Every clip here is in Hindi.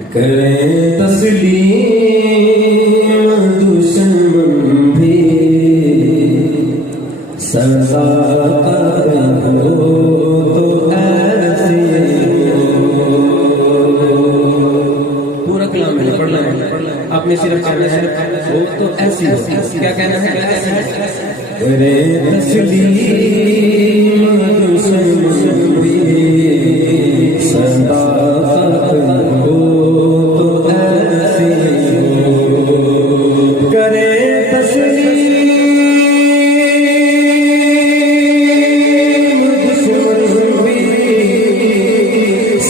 करे तस्लीम दुश्मन भी सजा हो तो ऐसे पूरा कलाम मैंने पढ़ना है, आपने सिर्फ कहना है वो तो ऐसी हो। क्या कहना है? करे तस्लीम दुश्मन भी सजा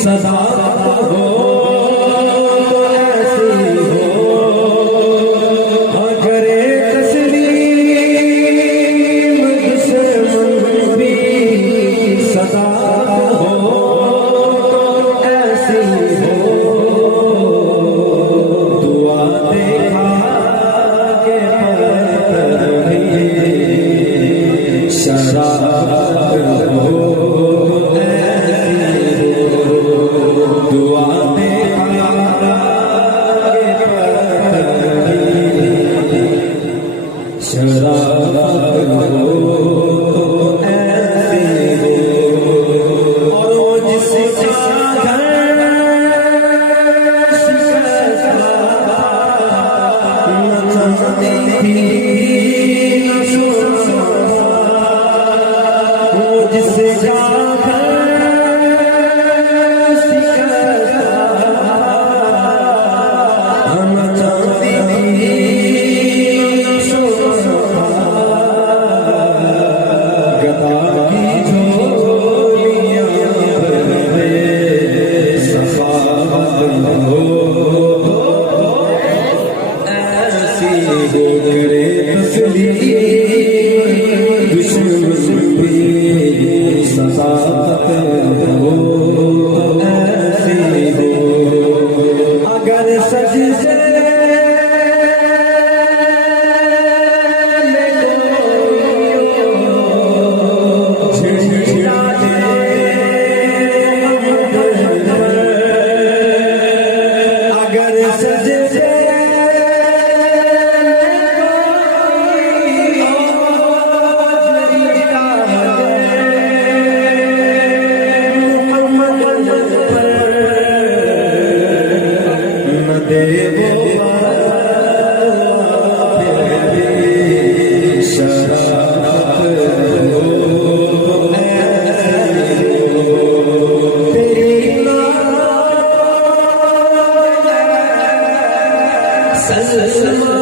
सदा हो ऐसी हो, करे तस्लीम दुश्मन भी सदा हो ऐसी हो। दुआ देखा के पत्थर भी शराब हो सल्लल्लाहु